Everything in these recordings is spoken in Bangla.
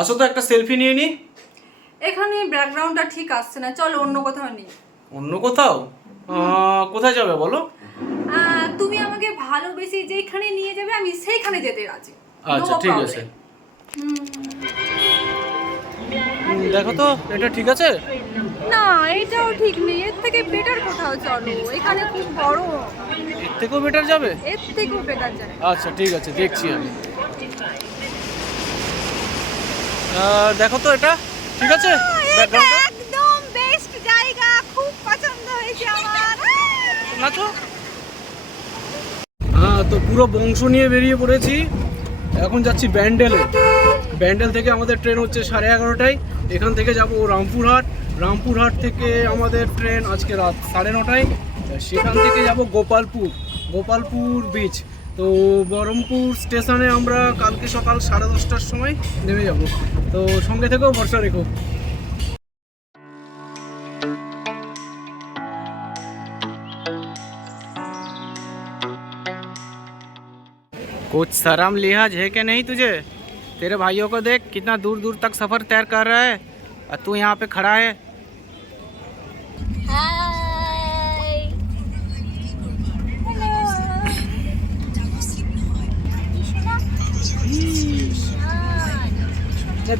আসো তো একটা সেলফি নিয়ে নি। এখানে ব্যাকগ্রাউন্ডটা ঠিক আসছে না, চলো অন্য কোথাও নিই। অন্য কোথাও? কোথায় যাবে বলো? তুমি আমাকে ভালোবেসে যেখানে নিয়ে যাবে আমি সেইখানে যেতে রাজি। আচ্ছা ঠিক আছে। দেখো তো এটা ঠিক আছে? না, এটাও ঠিক নেই, এর থেকে বেটার কোথাও চলো, এখানে খুব বড়। এর থেকেও বেটার যাবে? এর থেকেও বেটার যাবে। আচ্ছা ঠিক আছে, দেখছি আমি। দেখো তো এটা ঠিক আছে? এটা একদম বেস্ট জায়গা, খুব পছন্দ হয়েছে আমার। নাচো। তো পুরো বংশ নিয়ে বেরিয়ে পড়েছি। এখন যাচ্ছি ব্যান্ডেলে। ব্যান্ডেল থেকে আমাদের ট্রেন হচ্ছে 11:30টায়। এখান থেকে যাব রামপুরহাট। রামপুরহাট থেকে আমাদের ট্রেন আজকে রাত 9:30টায়। সেখান থেকে যাব গোপালপুর, গোপালপুর বিচ। তো বহরমপুর স্টেশনে আমরা কালকে সকাল 10:30টার সময় নেমে যাব। তো সঙ্গে থেকেও ভরসা রেখো। कुछ शर्म लिहाज है कि नहीं तुझे? तेरे भाइयों को देख कितना दूर दूर तक सफ़र तय कर रहा है और तू यहाँ पे खड़ा है।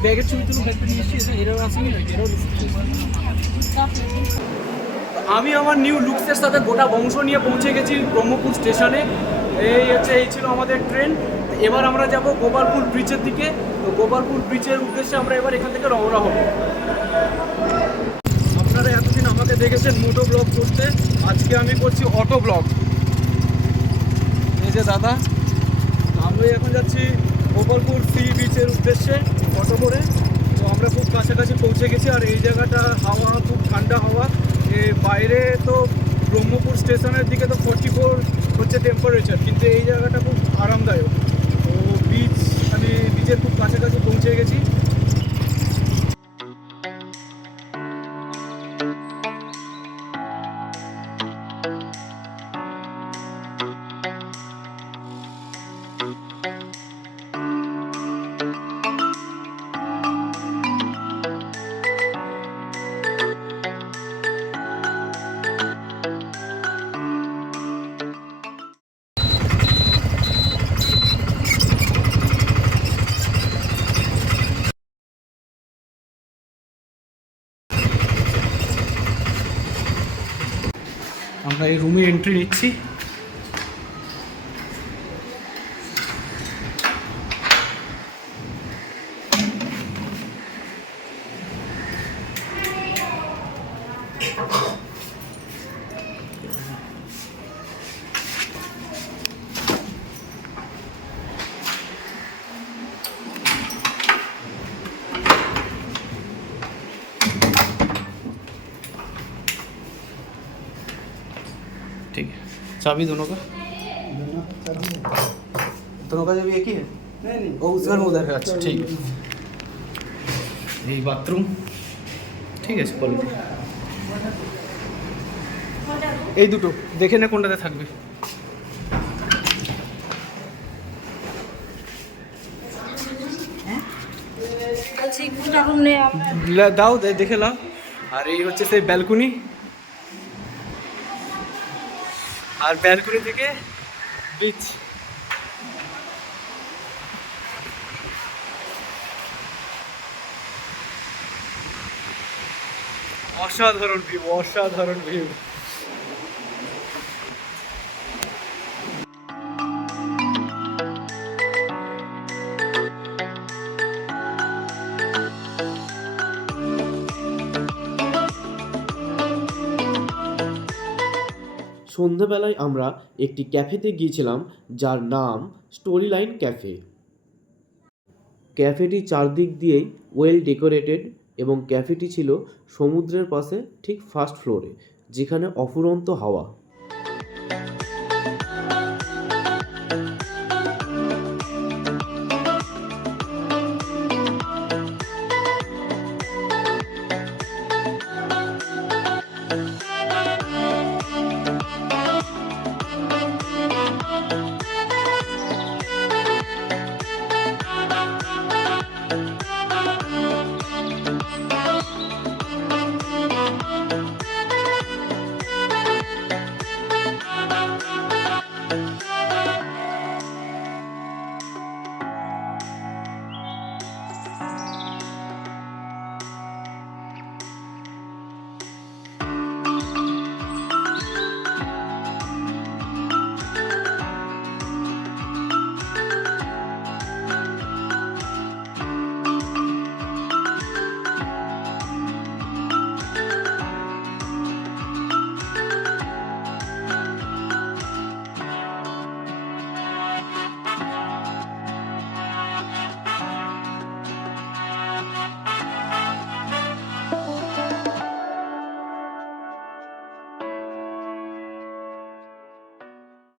ব্যাগের ছবি তুলে ব্যাগটা নিয়ে এসেছি, এরাও আসেনি, এরাও আমি আমার নিউ লুকসের সাথে গোটা বংশ নিয়ে পৌঁছে গেছি ব্রহ্মপুর স্টেশনে। এই ছিল আমাদের ট্রেন। এবার আমরা যাব গোপালপুর ব্রিজের দিকে। তো গোপালপুর ব্রিজের উদ্দেশ্যে আমরা এবার এখান থেকে রওনা হব। আপনারা এতদিন আমাকে দেখেছেন মোটো ব্লগ করতে, আজকে আমি করছি অটো ব্লগ। এই যে দাদা, আমি এখন যাচ্ছি গোপালপুর সি বিচের উদ্দেশ্যে অটো করে। তো আমরা খুব কাছাকাছি পৌঁছে গেছি। আর এই জায়গাটা হাওয়া খুব ঠান্ডা হাওয়া। বাইরে তো ব্রহ্মপুর স্টেশনের দিকে তো 44 হচ্ছে টেম্পারেচার, কিন্তু এই জায়গাটা খুব আরামদায়ক। তো আমি বিচের খুব কাছাকাছি পৌঁছে গেছি। আমরা এই রুমে এন্ট্রি নিচ্ছি। ठीक है, चाबी दोनों का चाबी एक ही है? नहीं, वो उस घर में उधर है। अच्छा ठीक है, ये बाथरूम ঠিক আছে। বলো এই দুটো দেখে না কোনটাতে থাকবে। দাও দেখে নাও। আর এই হচ্ছে সেই ব্যালকনি, আর ব্যালকনি থেকে বিচ। অসাধারণ ভিউ, অসাধারণ ভিউ। সন্ধ্যাবেলায় আমরা একটি ক্যাফেতে গিয়েছিলাম যার নাম স্টোরি লাইন ক্যাফে। ক্যাফেটি চারদিক দিয়েই ওয়েল ডেকোরেটেড এবং ক্যাফেটি ছিল সমুদ্রের পাশে ঠিক ফার্স্ট ফ্লোরে, যেখানে অফুরন্ত হাওয়া।